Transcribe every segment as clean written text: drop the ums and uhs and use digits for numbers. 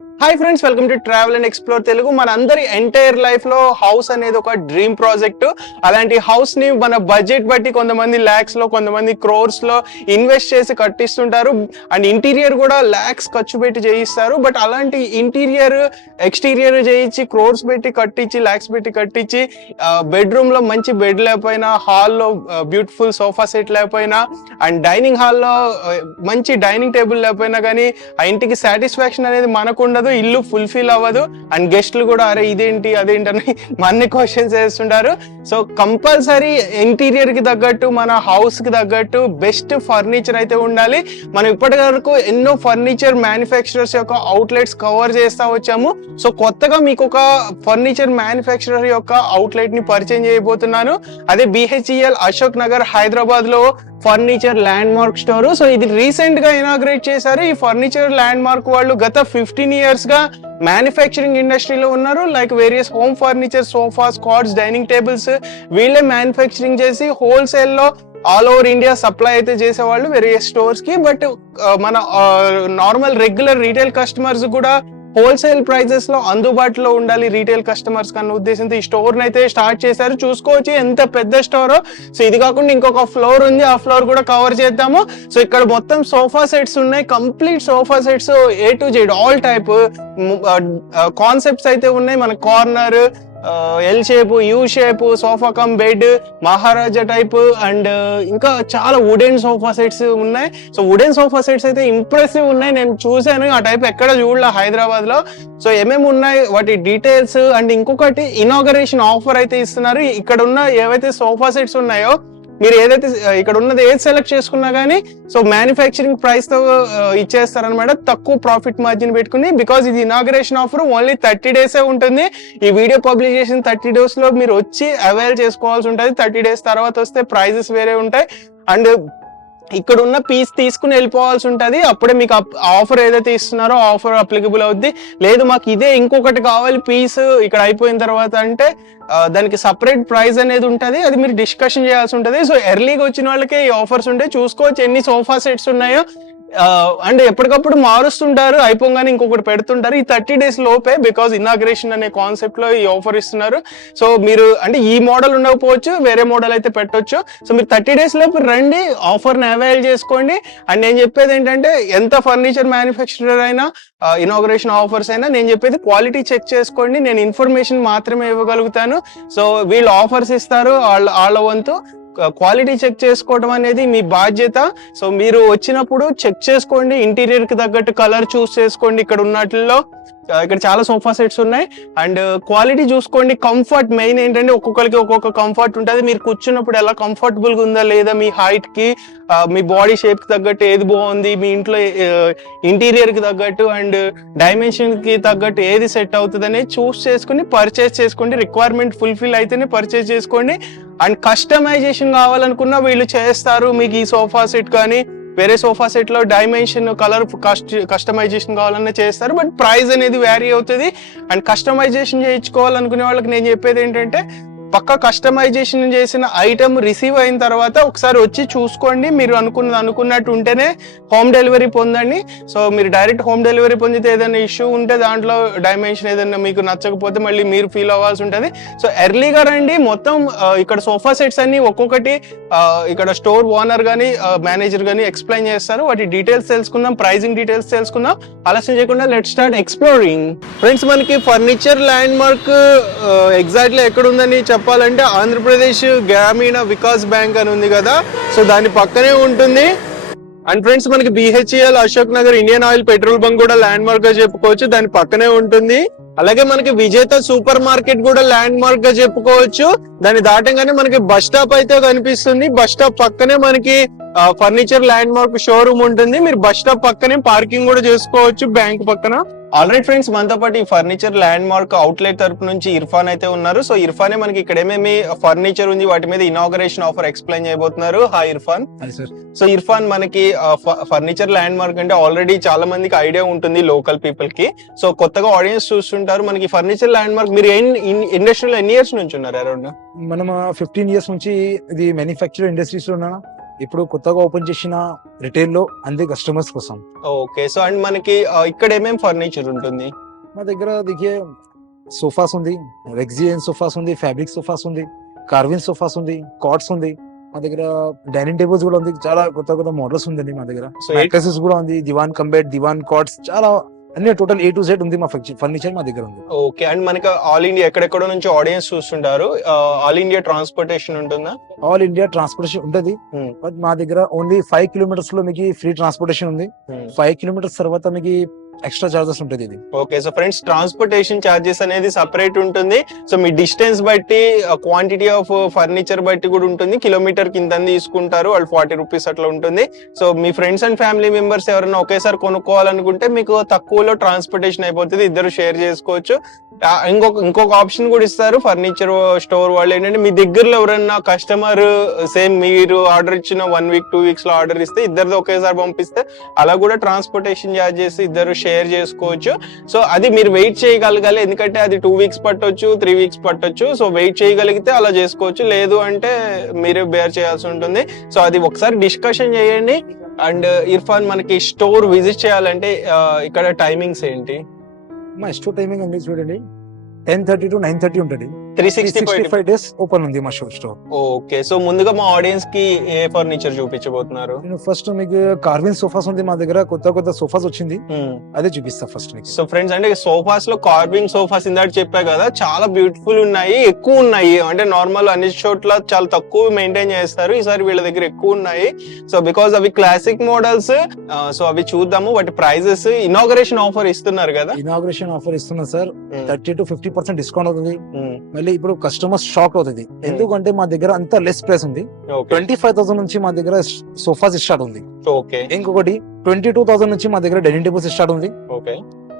Hi friends, welcome to travel and explore Telugu. మన అందరి entire life లో హౌస్ అనేది ఒక డ్రీమ్ ప్రాజెక్ట్. అలాంటి హౌస్ ని మన బడ్జెట్ బట్టి కొంతమంది లాక్స్ లో, కొంతమంది క్రోర్స్ లో ఇన్వెస్ట్ చేసి కట్టిస్తుంటారు. అండ్ ఇంటీరియర్ కూడా లాక్స్ ఖర్చు పెట్టి చేయిస్తారు. బట్ అలాంటి ఇంటీరియర్ ఎక్స్టీరియర్ చేయించి క్రోర్స్ పెట్టి కట్టించి, లాక్స్ పెట్టి కట్టించి, బెడ్రూమ్ లో మంచి బెడ్ లేకపోయినా, హాల్లో బ్యూటిఫుల్ సోఫా సెట్ లేకపోయినా, అండ్ డైనింగ్ హాల్లో మంచి డైనింగ్ టేబుల్ లేకపోయినా కానీ ఆ ఇంటికి సాటిస్ఫాక్షన్ అనేది మనకు ఉండదు, ఇల్లు ఫుల్ఫిల్ అవ్వదు. అండ్ గెస్ట్లు కూడా అరే ఇదేంటి అదేంటి అని మన క్వశ్చన్స్ వేస్తుంటారు. సో కంపల్సరీ ఇంటీరియర్ కి తగ్గట్టు, మన హౌస్ కి తగ్గట్టు బెస్ట్ ఫర్నిచర్ అయితే ఉండాలి. మనం ఇప్పటి వరకు ఎన్నో ఫర్నిచర్ మ్యానుఫ్యాక్చరర్స్ యొక్క అవుట్లెట్స్ కవర్ చేస్తా వచ్చాము. సో కొత్తగా మీకు ఒక ఫర్నిచర్ మ్యానుఫ్యాక్చరర్ యొక్క అవుట్లెట్ ని పరిచయం చేయబోతున్నాను. అదే బిహెచ్ఈఎల్ అశోక్ నగర్ హైదరాబాద్ లో furniture land mark store. So ఇది రీసెంట్ గా ఇనాగ్రేట్ చేశారు. ఈ ఫర్నిచర్ ల్యాండ్ మార్క్ వాళ్ళు గత 15 years గా మ్యానుఫ్యాక్చరింగ్ ఇండస్ట్రీలో ఉన్నారు. Like various home furniture, sofas, cards, dining tables వీళ్ళే మ్యానుఫ్యాక్చరింగ్ చేసి హోల్సేల్ లో ఆల్ ఓవర్ ఇండియా సప్లై అయితే చేసేవాళ్ళు వేరియస్ స్టోర్స్ కి. బట్ మన నార్మల్ రెగ్యులర్ రీటైల్ కస్టమర్స్ కూడా హోల్సేల్ ప్రైజెస్ లో అందుబాటులో ఉండాలి రీటైల్ కస్టమర్స్ కన్నా ఉద్దేశంతో ఈ స్టోర్ అయితే స్టార్ట్ చేశారు. చూసుకోవచ్చు ఎంత పెద్ద స్టోరో. సో ఇది కాకుండా ఇంకొక ఫ్లోర్ ఉంది, ఆ ఫ్లోర్ కూడా కవర్ చేద్దాము. సో ఇక్కడ మొత్తం సోఫా సెట్స్ ఉన్నాయి, complete sofa sets A to Z all type concepts అయితే ఉన్నాయి. మన corner, L shape, U shape, sofa cum bed, Maharaja type, and ఇంకా చాలా వుడెన్ సోఫా సెట్స్ ఉన్నాయి. సో వుడెన్ సోఫా సెట్స్ అయితే ఇంప్రెసివ్ ఉన్నాయి. నేను చూశాను, ఆ టైప్ ఎక్కడ చూడలే హైదరాబాద్ లో. సో ఏమేమి ఉన్నాయి వాటి డీటెయిల్స్, అండ్ ఇంకొకటి ఇనాగరేషన్ ఆఫర్ అయితే ఇస్తున్నారు. ఇక్కడ ఉన్న ఏవైతే సోఫా సెట్స్ ఉన్నాయో మీరు ఏదైతే ఇక్కడ ఉన్నది ఏది సెలెక్ట్ చేసుకున్నా కానీ సో మ్యానుఫ్యాక్చరింగ్ ప్రైస్ తో ఇచ్చేస్తారనమాట, తక్కువ ప్రాఫిట్ మార్జిన్ పెట్టుకుని. బికాస్ ఇది ఇనాగరేషన్ ఆఫర్ ఓన్లీ 30 days ఉంటుంది. ఈ వీడియో పబ్లిష్ చేసిన 30 days లో మీరు వచ్చి అవైల్ చేసుకోవాల్సి ఉంటుంది. 30 days తర్వాత వస్తే ప్రైజెస్ వేరే ఉంటాయి. అండ్ ఇక్కడ ఉన్న పీస్ తీసుకుని వెళ్ళిపోవాల్సి ఉంటుంది. అప్పుడే మీకు ఆఫర్ ఏదైతే ఇస్తున్నారో ఆఫర్ అప్లికబుల్ అవుద్ది. లేదు మాకు ఇదే ఇంకొకటి కావాలి పీస్ ఇక్కడ అయిపోయిన తర్వాత అంటే దానికి సపరేట్ ప్రైస్ అనేది ఉంటుంది. అది మీరు డిస్కషన్ చేయాల్సి ఉంటుంది. సో ఎర్లీగా వచ్చిన వాళ్ళకే ఈ ఆఫర్స్ ఉంటాయి. చూసుకోవచ్చు ఎన్ని సోఫా సెట్స్ ఉన్నాయో. అండ్ ఎప్పటికప్పుడు మారుస్తుంటారు, అయిపోగానే ఇంకొకటి పెడుతుంటారు. ఈ 30 days లోపే, బికాజ్ ఇనాగ్రేషన్ అనే కాన్సెప్ట్ లో ఈ ఆఫర్ ఇస్తున్నారు. సో మీరు అంటే ఈ మోడల్ ఉండకపోవచ్చు, వేరే మోడల్ అయితే పెట్టొచ్చు. సో మీరు 30 days లోపు రండి, ఆఫర్ ని అవైల్ చేసుకోండి. అండ్ నేను చెప్పేది ఏంటంటే ఎంత ఫర్నిచర్ మ్యానుఫ్యాక్చరర్ అయినా, ఇనాగ్రేషన్ ఆఫర్స్ అయినా, నేను చెప్పేది క్వాలిటీ చెక్ చేసుకోండి. నేను ఇన్ఫర్మేషన్ మాత్రమే ఇవ్వగలుగుతాను. సో వీళ్ళు ఆఫర్స్ ఇస్తారు, వాళ్ళ వంతు క్వాలిటీ చెక్ చేసుకోవడం అనేది మీ బాధ్యత. సో మీరు వచ్చినప్పుడు చెక్ చేసుకోండి, ఇంటీరియర్ కి తగ్గట్టు కలర్ చూస్ చేసుకోండి. ఇక్కడ ఉన్నట్లో ఇక్కడ చాలా సోఫా సెట్స్ ఉన్నాయి. అండ్ క్వాలిటీ చూసుకోండి. కంఫర్ట్ మెయిన్ ఏంటంటే ఒక్కొక్కరికి ఒక్కొక్క కంఫర్ట్ ఉంటుంది. మీరు కూర్చున్నప్పుడు ఎలా కంఫర్టబుల్ గా ఉందా లేదా, మీ హైట్ కి, మీ బాడీ షేప్ కి తగ్గట్టు ఏది బాగుంది, మీ ఇంట్లో ఇంటీరియర్ కి తగ్గట్టు అండ్ డైమెన్షన్ కి తగ్గట్టు ఏది సెట్ అవుతుంది అనేది చూస్ చేసుకుని పర్చేస్ చేసుకోండి. రిక్వైర్మెంట్ ఫుల్ఫిల్ అయితేనే పర్చేస్ చేసుకోండి. అండ్ కస్టమైజేషన్ కావాలనుకున్నా వీళ్ళు చేస్తారు. మీకు ఈ సోఫా సెట్ కానీ వేరే sofa set low dimension, colour customisation కావాలన్నా చేస్తారు. బట్ ప్రైస్ అనేది వ్యారీ అవుతుంది. అండ్ కస్టమైజేషన్ చేయించుకోవాలనుకునే వాళ్ళకి నేను చెప్పేది ఏంటంటే పక్కా కస్టమైజేషన్ చేసిన ఐటమ్ రిసీవ్ అయిన తర్వాత ఒకసారి వచ్చి చూసుకోండి. మీరు అనుకున్నట్టు ఉంటేనే హోమ్ డెలివరీ పొందండి. సో మీరు డైరెక్ట్ హోమ్ డెలివరీ పొందితే ఏదైనా ఇష్యూ ఉంటే దాంట్లో డైమెన్షన్ ఏదైనా మీకు నచ్చకపోతే మళ్ళీ మీరు ఫీల్ అవ్వాల్సి ఉంటుంది. సో ఎర్లీగా రండి. మొత్తం ఇక్కడ సోఫా సెట్స్ అన్ని ఒక్కొక్కటి ఇక్కడ స్టోర్ ఓనర్ కానీ మేనేజర్ కానీ ఎక్స్ప్లెయిన్ చేస్తారు. వాటి డీటెయిల్స్ తెలుసుకుందాం, ప్రైజింగ్ డీటెయిల్స్ తెలుసుకుందాం. ఆలస్యం చేయకుండా లెట్స్ స్టార్ట్ ఎక్స్ప్లోరింగ్. ఫ్రెండ్స్, మనకి ఫర్నిచర్ ల్యాండ్ మార్క్ ఎగ్జాక్ట్లీ ఎక్కడ ఉందని చెప్పాలంటే ఆంధ్రప్రదేశ్ గ్రామీణ వికాస్ బ్యాంక్ అని ఉంది కదా, సో దాని పక్కనే ఉంటుంది. అండ్ ఫ్రెండ్స్, మనకి BHEL Ashok Nagar Indian oil petrol bunk కూడా ల్యాండ్ మార్క్ గా చెప్పుకోవచ్చు, దాని పక్కనే ఉంటుంది. అలాగే మనకి విజేత సూపర్ మార్కెట్ కూడా ల్యాండ్ మార్క్ గా చెప్పుకోవచ్చు. దాన్ని దాటంగానే మనకి బస్ స్టాప్ అయితే కనిపిస్తుంది. బస్ స్టాప్ పక్కనే మనకి ఫర్నిచర్ ల్యాండ్ మార్క్ షోరూమ్ ఉంటుంది. మీరు బస్ స్టాప్ పక్కనే పార్కింగ్ కూడా చేసుకోవచ్చు బ్యాంక్ పక్కన. ఆల్రైట్ ఫ్రెండ్స్, మనతో పాటు ఈ ఫర్నిచర్ ల్యాండ్ మార్క్ అవుట్లెట్ తరపు నుంచి ఇర్ఫాన్ అయితే ఉన్నారు. సో ఇర్ఫానే మనకి ఇక్కడ ఏమేమి ఫర్నిచర్ ఉంది వాటి మీద ఇనాగరేషన్ ఆఫర్ ఎక్స్ప్లెయిన్ చేయబోతున్నారు. హాయ్ ఇర్ఫాన్. సో ఇర్ఫాన్, మనకి ఫర్నిచర్ ల్యాండ్ మార్క్ అంటే ఆల్రెడీ చాలా మందికి ఐడియా ఉంటుంది లోకల్ పీపుల్ కి. సో కొత్తగా ఆడియన్స్ చూస్తుంటారు. మనకి ఫర్నిచర్ ల్యాండ్ మార్క్ మీరు ఇండస్ట్రీలో ఎన్ని ఇయర్స్ నుంచి ఉన్నారు? అరౌండ్ మనం 15 years నుంచి ఇది మ్యానుఫ్యాక్చర్ ఇండస్ట్రీస్ లో ఉన్నా. ఇప్పుడు కొత్తగా ఓపెన్ చేసిన రిటైల్ లో అందే కస్టమర్స్ కోసం. ఓకే. సో అండ్ మనకి ఇక్కడ ఏమేం ఫర్నిచర్ ఉంటుంది? మా దగ్గర దిగే సోఫాస్ ఉంది, రెగ్జియన్ సోఫాస్ ఉంది, ఫ్యాబ్రిక్ సోఫాస్ ఉంది, కార్విన్ సోఫాస్ ఉంది, కాట్స్ ఉంది. మా దగ్గర డైనింగ్ టేబుల్స్ కూడా ఉంది, చాలా కొత్త కొత్త మోడల్స్ ఉందండి మా దగ్గర. సో మ్యాట్రసెస్ కూడా ఉంది, దివాన్ కంబెడ్, దివాన్ కాట్స్, చాలా అన్ని టోటల్ A to Z ఉంది. మా ఫర్నిచర్ మా దగ్గర ఉంది. ఓకే. అండ్ మనకి ఆల్ ఇండియా ఎక్కడెక్కడ నుంచి ఆడియన్స్ చూస్తుంటారు, ఆల్ ఇండియా ట్రాన్స్పోర్టేషన్ ఉంటుందా? ఆల్ ఇండియా ట్రాన్స్పోర్టేషన్ ఉంటది, బట్ మా దగ్గర ఓన్లీ 5 కిలోమీటర్స్ లో మీకు ఫ్రీ ట్రాన్స్పోర్టేషన్ ఉంది. 5 కిలోమీటర్స్ తర్వాత మీకు ఎక్స్ట్రా చార్జెస్ ఉంటుంది ఇది. Okay. So friends, transportation charges అనేది సపరేట్ ఉంటుంది. సో మీ డిస్టెన్స్ బట్టి, క్వాంటిటీ ఆఫ్ ఫర్నిచర్ బట్టి కూడా ఉంటుంది. కిలోమీటర్ కింద తీసుకుంటారు వాళ్ళు, 40 రూపీస్ అట్లా ఉంటుంది. So me friends and family members ఎవరైనా ఒకేసారి కొనుక్కోవాలనుకుంటే మీకు తక్కువలో ట్రాన్స్పోర్టేషన్ అయిపోతుంది, ఇద్దరు షేర్ చేసుకోవచ్చు. ఇంకొక ఆప్షన్ కూడా ఇస్తారు ఫర్నిచర్ స్టోర్ వాళ్ళు. ఏంటంటే మీ దగ్గరలో ఎవరైనా కస్టమర్ సేమ్ మీరు ఆర్డర్ ఇచ్చిన 1 వీక్ 2 వీక్స్ లో ఆర్డర్ ఇస్తే ఇద్దరిది ఒకేసారి పంపిస్తే అలా కూడా ట్రాన్స్పోర్టేషన్ ఛార్జ్ చేసి ఇద్దరు షేర్ చేసుకోవచ్చు. సో అది మీరు వెయిట్ చేయగలగాలి, ఎందుకంటే అది 2 వీక్స్ పట్టొచ్చు, 3 వీక్స్ పట్టొచ్చు. సో వెయిట్ చేయగలిగితే అలా చేసుకోవచ్చు, లేదు అంటే మీరే బేర్ చేయాల్సి ఉంటుంది. సో అది ఒకసారి డిస్కషన్ చేయండి. అండ్ ఇర్ఫాన్, మనకి స్టోర్ విజిట్ చేయాలంటే ఇక్కడ టైమింగ్స్ ఏంటి? మా స్టోర్ టైమింగ్ అండి చూడండి, 10:30 to 9:30 ఉంటుంది. 365 డేస్ ఓపెన్ ఉంది మా స్టోర్. ఓకే. సో ముందుగా మా ఆడియన్స్ కి ఏ ఫర్నిచర్ చూపించబోతున్నారు? నేను ఫస్ట్ మీకు కార్విన్ సోఫాస్ ఉంది మా దగ్గర, కొత్త కొత్త సోఫాస్ వచ్చింది, అదే చూపిస్తా ఫస్ట్ మీకు. సో ఫ్రెండ్స్, అంటే సోఫాస్ లో కార్వింగ్ సోఫాస్ ఇందాక చెప్పా కదా, చాలా బ్యూటిఫుల్ ఉన్నాయి, ఎక్కువ ఉన్నాయి. అంటే నార్మల్ అన్ని చోట్ల చాలా తక్కువ మెయింటైన్ చేస్తారు, ఈసారి వీళ్ళ దగ్గర ఎక్కువ ఉన్నాయి. సో బికాస్ అవి క్లాసిక్ మోడల్స్. సో అవి చూద్దాము, వాటి ప్రైజెస్. ఇనాగరేషన్ ఆఫర్ ఇస్తున్నారు కదా? ఇనాగరేషన్ ఆఫర్ ఇస్తున్నా సార్, 30 to 50% డిస్కౌంట్ అవుతుంది. మళ్ళీ ఇప్పుడు కస్టమర్ షాక్ అవుతుంది, ఎందుకంటే మా దగ్గర అంత లెస్ ప్రైస్ ఉంది. 25,000 నుంచి మా దగ్గర సోఫాస్ స్టార్ట్ ఉంది. ఓకే. ఇంకొకటి 22,000 నుంచి మా దగ్గర డైనింగ్ టేబుల్స్ స్టార్ట్ ఉంది. ఓకే.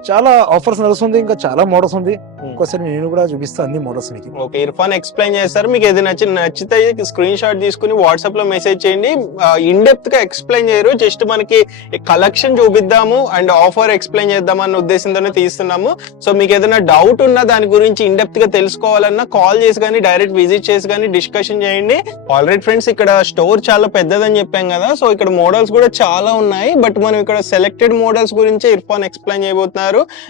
చాలా ఆఫర్స్ నడుస్తుంది, ఇంకా చాలా మోడల్స్ ఉంది. ఒకసారి నేను కూడా చూపిస్తాను అన్ని మోడల్స్ మీకు. ఓకే. ఇర్ఫాన్ ఎక్స్ప్లెయిన్ చేస్తారు, మీకు ఏది నచ్చితే స్క్రీన్ షాట్ తీసుకుని వాట్సాప్ లో మెసేజ్ చేయండి. ఇన్ డెప్త్ గా ఎక్స్ప్లెయిన్ చేయరు, జస్ట్ మనకి కలెక్షన్ చూపిద్దాము అండ్ ఆఫర్ ఎక్స్ప్లెయిన్ చేద్దాం అన్న ఉద్దేశంతోనే తీస్తున్నాము. సో మీకు ఏదైనా డౌట్ ఉన్నా దాని గురించి ఇన్ డెప్త్ గా తెలుసుకోవాలన్నా కాల్ చేసి కానీ డైరెక్ట్ విజిట్ చేసి కానీ డిస్కషన్ చేయండి. ఆల్రెడీ ఫ్రెండ్స్, ఇక్కడ స్టోర్ చాలా పెద్దదని చెప్పాం కదా, సో ఇక్కడ మోడల్స్ కూడా చాలా ఉన్నాయి. బట్ మనం ఇక్కడ సెలెక్టెడ్ మోడల్స్ గురించి ఇర్ఫాన్ ఎక్స్ప్లెయిన్ చేయబోతున్నారు.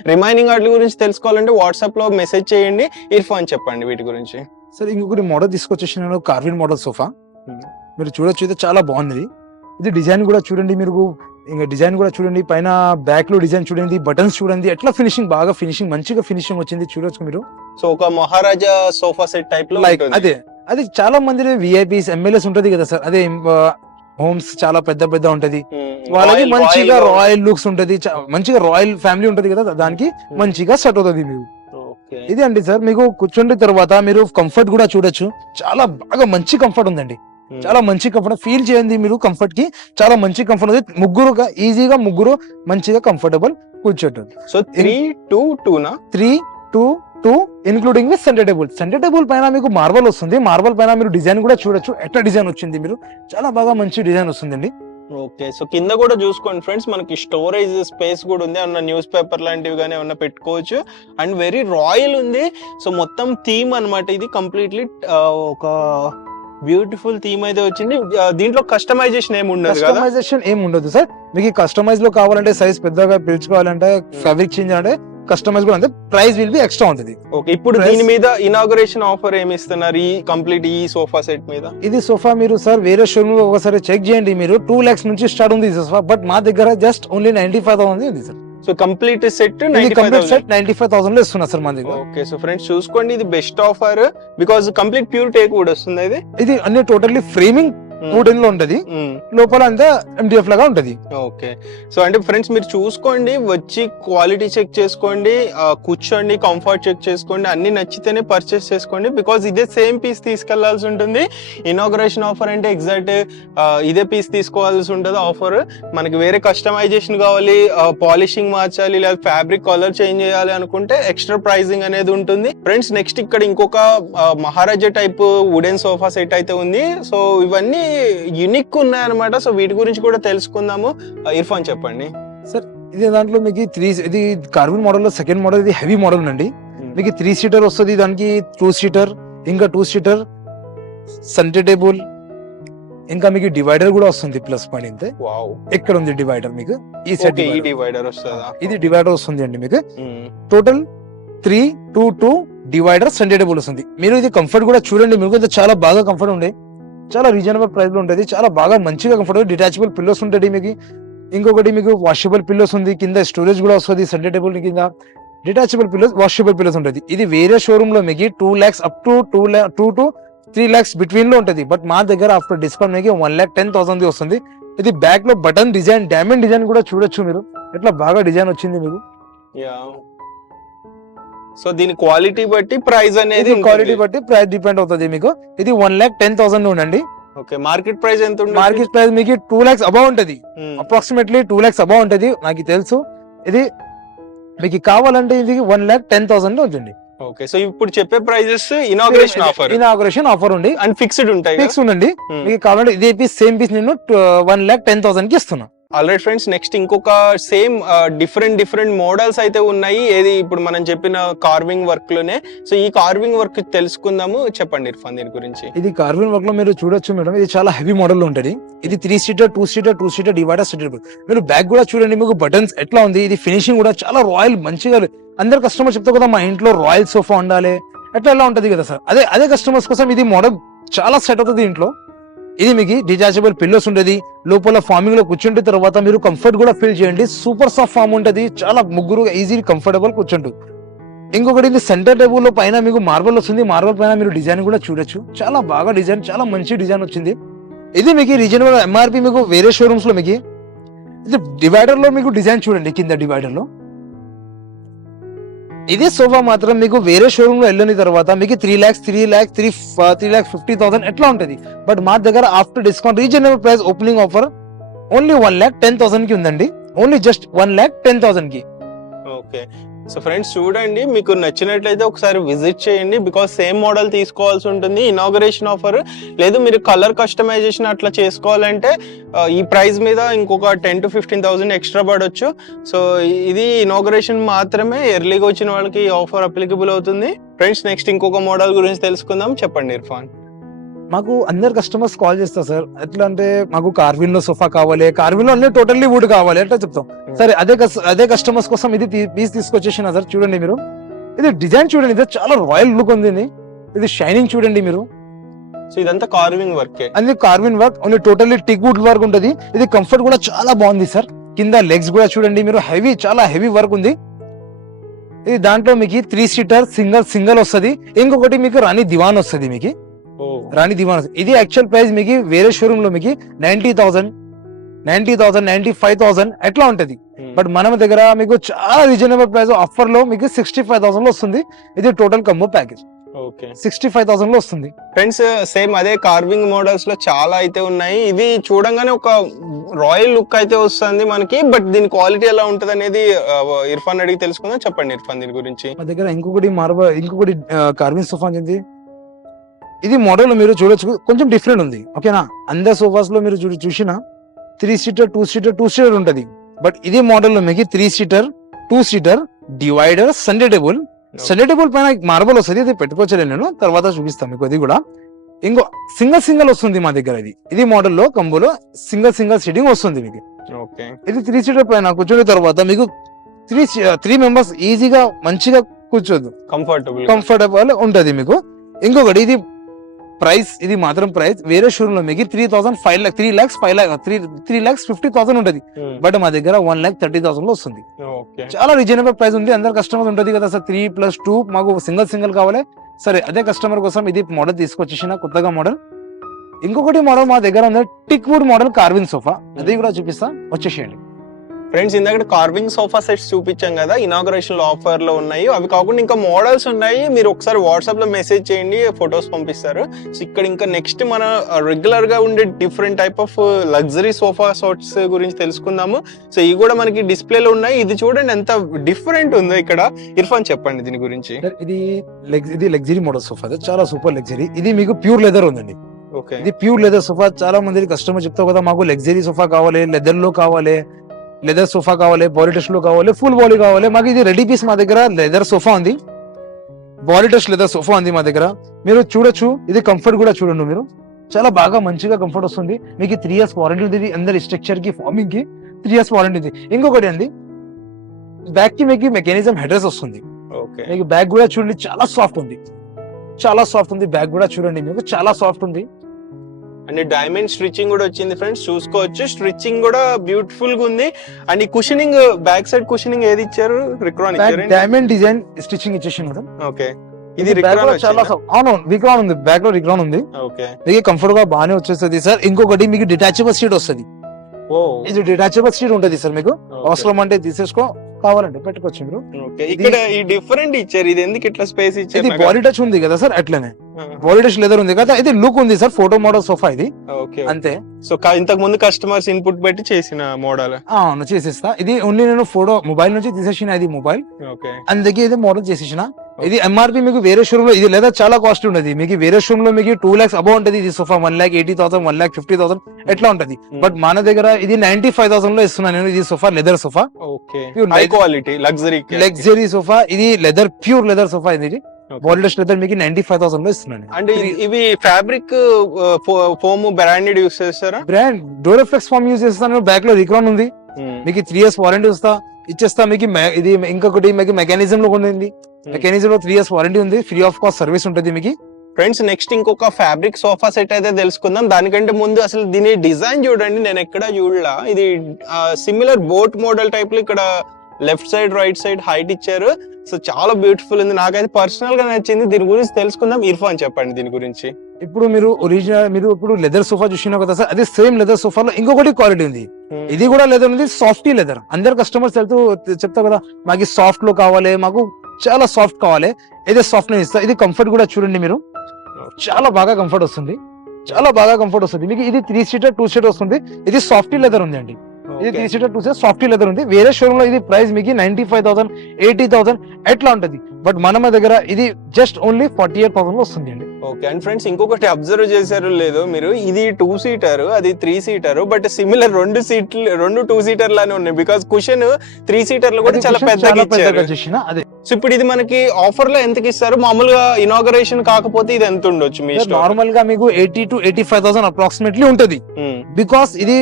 రిమైనింగ్ వాటి గురించి తెలుసుకోవాలంటే వాట్సాప్ లో మెసేజ్ చేయండి. ఇర్ఫాన్ చెప్పండి వీటి గురించి. సరే, ఇంకొకటి మోడల్ తీసుకొచ్చేసిన కార్విన్ మోడల్ సోఫా మీరు చూడొచ్చు, ఇది చాలా బాగుంది. ఇది డిజైన్ కూడా చూడండి, మీరు ఇంకా డిజైన్ కూడా చూడండి, పైన బ్యాక్ లో డిజైన్ చూడండి, బటన్స్ చూడండి, ఎట్లా ఫినిషింగ్, బాగా ఫినిషింగ్, మంచిగా ఫినిషింగ్ వచ్చింది, చూడొచ్చు మీరు. సో ఒక మహారాజా సోఫా సెట్ టైప్ లో లైక్ అదే అది చాలా మంది విఐపీస్ ఎమ్మెల్యేస్ ఉంటది కదా సార్, అదే హోమ్స్ చాలా పెద్ద పెద్ద ఉంటది, వాళ్ళకి మంచిగా రాయల్ లుక్స్ ఉంటది, మంచిగా రాయల్ ఫ్యామిలీ ఉంటది కదా, దానికి మంచిగా సెట్ అవుతుంది మీరు. ఇది అండి సార్, మీకు కూర్చుంటే తర్వాత మీరు కంఫర్ట్ కూడా చూడొచ్చు, చాలా బాగా మంచి కంఫర్ట్ ఉందండి, చాలా మంచి కంఫర్ట్ ఫీల్ చేయండి మీరు. కంఫర్ట్ కి చాలా మంచి కంఫర్ట్ ఉంది, ముగ్గురుగా ఈజీగా ముగ్గురు మంచిగా కంఫర్టబుల్ కూర్చోండి. So 3-2 including with centre table. Centre table పైన మీకు మార్బల్ వస్తుంది, మార్బల్ పైన మీరు డిజైన్ కూడా చూడొచ్చు, ఎట్లా డిజైన్ వచ్చింది మీరు, చాలా బాగా మంచి డిజైన్ వస్తుందండి. ఓకే. సో కింద కూడా చూసుకోండి ఫ్రెండ్స్, మనకి స్టోరేజ్ స్పేస్ కూడా ఉంది, ఏమన్నా న్యూస్ పేపర్ లాంటివి కానీ ఏమన్నా పెట్టుకోవచ్చు. అండ్ వెరీ రాయల్ ఉంది. సో మొత్తం థీమ్ అన్నమాట ఇది, కంప్లీట్లీ ఒక బ్యూటిఫుల్ థీమ్ అయితే వచ్చింది. దీంట్లో కస్టమైజేషన్ ఏమి ఉండదు కదా? కస్టమైజేషన్ ఏమి ఉండదు సార్, మీకు కస్టమైజ్ లో కావాలంటే సైజ్ పెద్దగా పిలుచుకోవాలంటే, ఫ్యాబ్రిక్ చేంజ్ అంటే కస్టమైజ్ కూడా అంటే ప్రైస్ విల్ బి ఎక్స్ట్రా ఉంటుంది. ఓకే. ఇప్పుడు దీని మీద ఇనాగరేషన్ ఆఫర్ ఏమి ఇస్తున్నారు ఈ కంప్లీట్ ఈ సోఫా సెట్ మీద? ఇది సోఫా మీరు సార్ వేరే షోరూమ్ ఒకసారి చెక్ చేయండి, మీరు 2 lakhs నుంచి స్టార్ట్ ఉంది సోఫా, బట్ మా దగ్గర జస్ట్ ఓన్లీ 95,000 ఉంది సార్. సో కంప్లీట్ సెట్ 95,000 లో ఇస్తున్నా సార్ మా దగ్గర. ఓకే. సో ఫ్రెండ్స్ చూసుకోండి, ఇది best offer, because complete pure teak wood వస్తుంది. ఇది అన్ని టోటల్లీ ఫ్రేమింగ్ వుడెన్ లో ఉంటది, లోపల అంతా MDF లాగా ఉంటది. ఓకే. సో అంటే ఫ్రెండ్స్ మీరు చూసుకోండి, వచ్చి క్వాలిటీ చెక్ చేసుకోండి, కూర్చోండి, కంఫర్ట్ చెక్ చేసుకోండి, అన్ని నచ్చితేనే పర్చేస్ చేసుకోండి, బికాస్ ఇదే సేమ్ పీస్ తీసుకెళ్లాల్సి ఉంటుంది. ఇనాగరేషన్ ఆఫర్ అంటే ఎగ్జాక్ట్ ఇదే పీస్ తీసుకోవాల్సి ఉంటుంది ఆఫర్. మనకి వేరే కస్టమైజేషన్ కావాలి, పాలిషింగ్ మార్చాలి, లేదా ఫ్యాబ్రిక్ కలర్ చేంజ్ చేయాలి అనుకుంటే ఎక్స్ట్రా ప్రైజింగ్ అనేది ఉంటుంది. ఫ్రెండ్స్ నెక్స్ట్ ఇక్కడ ఇంకొక మహారాజా టైప్ వుడెన్ సోఫా సెట్ అయితే ఉంది. సో ఇవన్నీ యూనిక్ ఉన్నాయన్నమాట. సో వీటి గురించి కూడా తెలుసుకుందాము. ఇర్ఫాన్ చెప్పండి సార్. ఇది దాంట్లో మీకు ఇది కార్విన్ మోడల్ లో సెకండ్ మోడల్, ఇది హెవీ మోడల్ అండి. మీకు 3 seater వస్తుంది, దానికి 2 seater, ఇంకా 2 seater సెంటర్ టేబుల్, ఇంకా మీకు డివైడర్ కూడా వస్తుంది ప్లస్ పాయింట్ ఇంతే. వావ్, ఎక్కడ ఉంది డివైడర్ మీకు ఈ సెట్ ఓకే, ఈ డివైడర్ వస్తుందా? ఇది డివైడర్ వస్తుంది అండి మీకు. టోటల్ 3-2 డివైడర్ సెంటర్ టేబుల్ వస్తుంది. మీరు ఇది కంఫర్ట్ కూడా చూడండి, మీకు అయితే చాలా బాగా కంఫర్ట్ ఉండే, చాలా రీజనబుల్ ప్రైస్ లో ఉంటుంది, చాలా బాగా మంచిగా కంఫర్ట్. డిటాచబుల్ పిల్లోస్ ఉంటుంది మీకు. ఇంకొకటి మీకు వాషబుల్ పిల్లోస్ ఉంది, కింద స్టోరేజ్ కూడా వస్తుంది సెంటర్ టేబుల్ కింద. డిటాచబుల్ పిల్లోస్, వాషబుల్ పిల్లోస్ ఉంటుంది. ఇది వేరే షోరూమ్ లో మీకు 2 lakhs up to 2 to 3 lakhs between లో ఉంటుంది. బట్ మా దగ్గర ఆఫ్టర్ డిస్కౌంట్ మీకు 1,10,000 వస్తుంది. ఇది బ్యాక్ లో బటన్ డిజైన్, డైమండ్ డిజైన్ కూడా చూడొచ్చు మీరు, ఎట్లా బాగా డిజైన్ వచ్చింది మీకు. సో దీని క్వాలిటీ బట్టి ప్రైస్ అనేది, క్వాలిటీ బట్టి ప్రైస్ డిపెండ్ అవుతుంది మీకు. ఇది 1,10,000 ఉండండి. ఓకే, మార్కెట్ ప్రైస్ ఎంత ఉంటుంది? మార్కెట్ ప్రైస్ మీకు 2 lakhs అబౌవ్ ఉంటది, అప్రాక్సిమేట్లీ 2 lakhs అబౌవ్ ఉంటది, నాకు తెలుసు. ఇది మీకు కావాలంటే ఇది 1,10,000 లో ఉంటుంది. ఓకే, సో ఇప్పుడు చెప్పే ప్రైజెస్ ఇనాగరేషన్ ఆఫర్ ఉంది అండ్ ఫిక్స్డ్ ఉంటాయి. ఫిక్స్ ఉండండి. మీకు కావాలంటే ఇదే పీస్ సేమ్ పీస్ నేను 1,10,000 కి ఇస్తున్నా. ఆల్రైట్ ఫ్రెండ్స్, నెక్స్ట్ ఇంకొక సేమ్ డిఫరెంట్ మోడల్స్ అయితే ఉన్నాయి. ఏది ఇప్పుడు మనం చెప్పిన కార్వింగ్ వర్క్ లోనే. సో ఈ కార్వింగ్ వర్క్ తెలుసుకుందాము, చెప్పండి ఇర్ఫాన్ దీని గురించి. ఇది కార్వింగ్ వర్క్ లో మీరు చూడొచ్చు మేడం, ఇది చాలా హెవీ మోడల్ లో ఉంటుంది. ఇది 3 seater 2 seater 2 seater divider set. మీరు బ్యాక్ కూడా చూడండి, మీకు బటన్స్ ఎట్లా ఉంది. ఇది ఫినిషింగ్ కూడా చాలా రాయల్, మంచిగా. అందరు కస్టమర్ చెప్తారు కదా మా ఇంట్లో రాయల్ సోఫా ఉండాలి, ఎట్లా ఎలా ఉంటది కదా సార్, అదే కస్టమర్స్ కోసం ఇది మోడల్ చాలా సెట్ అవుతుంది ఇంట్లో. ఇది మీకు డిటాచబుల్ పిల్లోస్ ఉంటుంది, లోపల ఫార్మింగ్ లో కూర్చుంటే తర్వాత మీరు కంఫర్ట్ కూడా ఫీల్ చేయండి. సూపర్ సాఫ్ట్ ఫామ్ ఉంటుంది, చాలా ముగ్గురు ఈజీ కంఫర్టబుల్ కూర్చుంటూ. ఇంకొకటి ఇది సెంటర్ టేబుల్ లో పైన మీకు మార్బల్ వస్తుంది, మార్బల్ పైన మీరు డిజైన్ కూడా చూడొచ్చు, చాలా బాగా డిజైన్, చాలా మంచి డిజైన్ వచ్చింది. ఇది మీకు రీజనబుల్ ఎంఆర్పి. మీకు వేరే షోరూమ్స్ లో మీకు ఇది డివైడర్ లో మీకు డిజైన్ చూడండి, కింద డివైడర్ లో ఇది సోఫా మాత్రం మీకు వేరే షోరూమ్ లో వెళ్ళిన తర్వాత మీకు 3,50,000 ఎట్లా ఉంటది. బట్ మా దగ్గర after discount reasonable price opening offer only 1,10,000 కి ఉందండి, ఓన్లీ జస్ట్ 1,10,000 కి. ఓకే, సో ఫ్రెండ్స్ చూడండి, మీకు నచ్చినట్లయితే ఒకసారి విజిట్ చేయండి. బికాస్ సేమ్ మోడల్ తీసుకోవాల్సి ఉంటుంది. ఇనాగరేషన్ ఆఫర్ లేదు, మీరు కలర్ కస్టమైజేషన్ అట్లా చేసుకోవాలంటే ఈ ప్రైస్ మీద ఇంకొక 10,000 to 15,000 ఎక్స్ట్రా పడవచ్చు. సో ఇది ఇనాగరేషన్ మాత్రమే, ఎర్లీగా వచ్చిన వాళ్ళకి ఈ ఆఫర్ అప్లికబుల్ అవుతుంది. ఫ్రెండ్స్ నెక్స్ట్ ఇంకొక మోడల్ గురించి తెలుసుకుందాం, చెప్పండి ఇర్ఫాన్. మాకు అందరు కస్టమర్స్ కాల్ చేస్తారు సార్, ఎట్లా అంటే మాకు కార్విన్ లో సోఫా కావాలి, కార్విన్ లో అన్ని టోటల్లీ వుడ్ కావాలి ఎట్లా చెప్తాం. సరే అదే కస్టమర్స్ కోసం ఇది పీస్ తీసుకొచ్చేసిన సార్. చూడండి మీరు, ఇది డిజైన్ చూడండి, ఇది చాలా రాయల్ లుక్ ఉంది. ఇది షైనింగ్ చూడండి మీరు. సో ఇదంతా కార్వింగ్ వర్క్, అది కార్విన్ work, only totally tick wood work ఉంటుంది. ఇది కంఫర్ట్ కూడా చాలా బాగుంది సార్. కింద లెగ్స్ కూడా చూడండి మీరు, హెవీ, చాలా హెవీ వర్క్ ఉంది. ఇది దాంట్లో మీకు 3 seater సింగల్ వస్తుంది. ఇంకొకటి మీకు రాణి దివాన్ వస్తుంది. మీకు రాణి దివాన్ ఇది యాక్చువల్ ప్రైస్ మీకు వేరే షోరూమ్ లో మీకు 90,000 95,000 ఎట్లా ఉంటది. బట్ మన దగ్గర మీకు చాలా రీజనబుల్ ప్రైస్ ఆఫర్ లో మీకు 65,000 లో వస్తుంది. ఇది టోటల్ కంబో ప్యాకేజ్ 65,000 లో వస్తుంది. ఫ్రెండ్స్ సేమ్ అదే కార్వింగ్ మోడల్స్ లో చాలా అయితే ఉన్నాయి. ఇది చూడంగానే ఒక రాయల్ లుక్ అయితే వస్తుంది మనకి. బట్ దీని క్వాలిటీ ఎలా ఉంటది అనేది ఇర్ఫాన్ అడిగి తెలుసుకుందాం. చెప్పండి ఇర్ఫాన్ దీని గురించి. మా దగ్గర ఇంకొకటి కార్వింగ్ సోఫా ఉంది. ఇది మోడల్ మీరు చూడొచ్చు, కొంచెం డిఫరెంట్ ఉంది. ఓకేనా, అందరు సోఫాస్ లో మీరు చూసిన 3 seater 2 seater 2 seater ఉంటది. బట్ ఇది మోడల్ లో మీకు 3 seater 2 seater divider centre table పైన మార్బల్ వస్తుంది. ఇది పెట్టుకోవచ్చలే, నేను తర్వాత చూపిస్తాను మీకు. అది కూడా ఇంకో సింగల్ వస్తుంది మా దగ్గర. ఇది మోడల్ లో కంబోలో సింగల్ సీటింగ్ వస్తుంది మీకు. ఇది 3 seater పైన కూర్చున్న తర్వాత మీకు 3 members ఈజీగా మంచిగా కూర్చోదు, కంఫర్టబుల్ ఉంటది మీకు. ఇంకొకటి ఇది ప్రైస్, ఇది మాత్రం ప్రైస్ వేరే షోరూమ్ లో మీకు 3,50,000 ఉంటది. బట్ మా దగ్గర 1,30,000 లో వస్తుంది. చాలా రీజనబుల్ ప్రైస్ ఉంది. అందరు కస్టమర్ ఉంటది కదా సార్, 3+2 మాకు సింగల్ కావాలి. సరే అదే కస్టమర్ కోసం ఇది మోడల్ తీసుకొచ్చేసిన కొత్తగా మోడల్. ఇంకొకటి మోడల్ మా దగ్గర ఉంది, teak wood model carving sofa. అది కూడా చూపిస్తా, వచ్చేసేయండి. ఫ్రెండ్స్ ఇందాక కార్వింగ్ సోఫా సెట్స్ చూపించాం కదా, ఇనాగరేషన్ ఆఫర్ లో ఉన్నాయి. అవి కాకుండా ఇంకా మోడల్స్ ఉన్నాయి. మీరు ఒకసారి వాట్సాప్ లో మెసేజ్ చేయండి, ఫొటోస్ పంపిస్తారు. సో ఇక్కడ ఇంకా నెక్స్ట్ మన రెగ్యులర్ గా ఉండే different type of luxury sofa sets గురించి తెలుసుకుందాము. సో ఇవి కూడా మనకి డిస్ప్లేలో ఉన్నాయి. ఇది చూడండి ఎంత డిఫరెంట్ ఉందో ఇక్కడ. ఇర్ఫాన్ చెప్పండి దీని గురించి. ఇది లగ్జరీ మోడల్ సోఫా, చాలా సూపర్ లగ్జరీ. ఇది మీకు ప్యూర్ లెదర్ ఉందండి. ఇది ప్యూర్ లెదర్ సోఫా. చాలా మంది కస్టమర్ చెప్తావు కదా మాకు లగ్జరీ సోఫా కావాలి, లెదర్ లో కావాలి, లెదర్ సోఫా కావాలి, బాడీ లో కావాలి, ఫుల్ బాడీ కావాలి. మాకు ఇది రెడీ పీస్ మా దగ్గర లెదర్ సోఫా ఉంది, బాడీ లెదర్ సోఫా ఉంది మా దగ్గర. మీరు చూడొచ్చు, ఇది కంఫర్ట్ కూడా చూడండి మీరు. చాలా బాగా మంచిగా కంఫర్ట్ వస్తుంది. మీకు 3 years వారంటీ ఉంది అందరి స్ట్రక్చర్ కి ఫార్మింగ్ కి 3 years వారంటీ ఉంది. ఇంకొకటి అండి, బ్యాక్ కి మీకు మెకానిజం హెడ్రెస్ వస్తుంది. ఓకే మీకు బ్యాక్ కూడా చూడండి చాలా సాఫ్ట్ ఉంది, చాలా సాఫ్ట్ ఉంది. బ్యాక్ కూడా చూడండి మీకు చాలా సాఫ్ట్ ఉంది. అండ్ డైమండ్ స్టిచ్చింగ్ కూడా వచ్చింది ఫ్రెండ్స్, చూసుకోవచ్చు. స్టిచ్చింగ్ కూడా బ్యూటిఫుల్ గా ఉంది. అండ్ ఈ కుషనింగ్, బ్యాక్ సైడ్ కుషనింగ్ ఏది ఇచ్చారు? రిక్రాన్ ఇచ్చారు. డైమండ్ డిజైన్ స్టిచ్చింగ్ ఇచ్చేసి మేడం. ఓకే, ఇది బ్యాక్ రిక్రాన్ లో చాలా అవును రిక్రాన్ ఉంది, బ్యాక్ లో రిక్రాన్ ఉంది. ఓకే, మీకు కంఫర్ట్ గా బాగానే వచ్చేస్తుంది సార్. ఇంకొకటి మీకు డిటాచబుల్ సీట్ వస్తుంది. ఓ ఇది డిటాచబుల్ సీట్ ఉంటది సార్. మీకు అవసరం అంటే తీసేసుకో, కావాలంటే పెట్టుకోవచ్చు మీరు. ఓకే, ఇక్కడ ఈ డిఫరెంట్ ఇచ్చారు, ఇది ఎందుకు ఇట్లా స్పేస్ ఇది ఇచ్చారు? బాడీ టచ్ ఉంది కదా సార్, అట్లనే బాడీ టచ్ లెదర్ ఉంది కదా, ఇది లుక్ ఉంది సార్. ఫోటో మోడల్ సోఫా ఇది ఓకే అంతే. సో ఇంతకు ముందు కస్టమర్స్ ఇన్పుట్ పెట్టి చేసిన మోడల్. అవును చేసేస్తా. ఇది ఓన్లీ నేను ఫోటో మొబైల్ నుంచి తీసేసిన, ఇది మొబైల్ ఓకే, అందుకే ఇది మోడల్ చేసేసిన. ఇది ఎంఆర్పి మీకు వేరే షోరూమ్ లో ఇది లేదా చాలా కాస్ట్ ఉండదు. మీకు వేరే షోరూమ్ లో మీకు 2 lakhs అబౌవ్ ఉంటది. ఇది సోఫా 1,80,000 1,50,000 ఎట్లా ఉంటది. బట్ మన దగ్గర ఇది 95,000 లో ఇస్తున్నా నేను. ఇది sofa leather sofa, okay, high quality luxury sofa. ఇది లెదర్, ప్యూర్ లెదర్ సోఫా. ఇది బాడీ టచ్ లెదర్ మీకు 95,000 లో ఇస్తున్నాను. అంటే ఇవి ఫ్యాబ్రిక్ ఫోమ్ బ్రాండెడ్ యూస్ చేస్తారా? బ్రాండ్ డోరోఫ్లెక్స్ ఫామ్ యూజ్ చేస్తాను. బ్యాక్ లో రిక్రాన్ ఉంది. మీకు 3 years వారంటీ ఇచ్చేస్తా. మీకు ఇది ఇంకొకటి మీకు మెకానిజం లో ఉంది. మెకానిజం లో 3 years వారంటీ ఉంది. ఫ్రీ ఆఫ్ కాస్ట్ సర్వీస్ ఉంటుంది మీకు. ఫ్రెండ్స్ నెక్స్ట్ ఇంకొక ఫ్యాబ్రిక్ సోఫా సెట్ అయితే తెలుసుకుందాం. దానికంటే ముందు అసలు దీని డిజైన్ చూడండి, నేను ఎక్కడ చూడలా. ఇది సిమిలర్ బోట్ మోడల్ టైప్ లో ఇక్కడ left side right side height ఇచ్చారు. సో చాలా బ్యూటిఫుల్ ఉంది, నాకైతే పర్సనల్ గా నచ్చింది. దీని గురించి తెలుసుకుందాం. ఇర్ఫాన్ చెప్పండి దీని గురించి. ఇప్పుడు మీరు ఇప్పుడు లెదర్ సోఫా చూసినా కదా సార్, అదే సేమ్ లెదర్ సోఫాలో ఇంకొకటి క్వాలిటీ ఉంది. ఇది కూడా లెదర్ ఉంది, సాఫ్టీ లెదర్. అందరు కస్టమర్స్ వెళ్తూ చెప్తా కదా, మాకు సాఫ్ట్ లో కావాలి, మాకు చాలా సాఫ్ట్ కావాలి. ఇదే సాఫ్ట్ ఇస్తా. ఇది కంఫర్ట్ కూడా చూడండి మీరు, చాలా బాగా కంఫర్ట్ వస్తుంది, చాలా బాగా కంఫర్ట్ వస్తుంది మీకు. ఇది 3 seater 2 seater వస్తుంది. ఇది సాఫ్టీ లెదర్ ఉంది అండి. ఇది 3 seater 2 seater సాఫ్టీ లెదర్ ఉంది. వేరే షోరూమ్ లో ఇది ప్రైస్ మీకు 95,000 80,000 ఎట్లా ఉంటది. బట్ మన దగ్గర ఇది జస్ట్ ఓన్లీ 48,000 లో వస్తుంది అండి. ఓకే, అండ్ ఫ్రెండ్స్ ఇంకొకటి అబ్జర్వ్ చేశారు లేదో మీరు, ఇది 2 seater, అది 3 seater, బట్ సిమిలర్ 2 2 seater లానే ఉన్నాయి. బికాస్ కుషన్ 3 seater లో కూడా చాలా పెద్దగా ఇచ్చారు. సో ఇప్పుడు ఇది మనకి ఆఫర్ లో ఎంతకి ఇస్తారు? మామూలుగా ఇనాగరేషన్ కాకపోతే ఇది ఎంత ఉండొచ్చు మీ ఇష్టం? నార్మల్ గా మీకు 80 to 85,000 అప్రాక్సిమేట్లీ ఉంటది. బికాస్ ఇది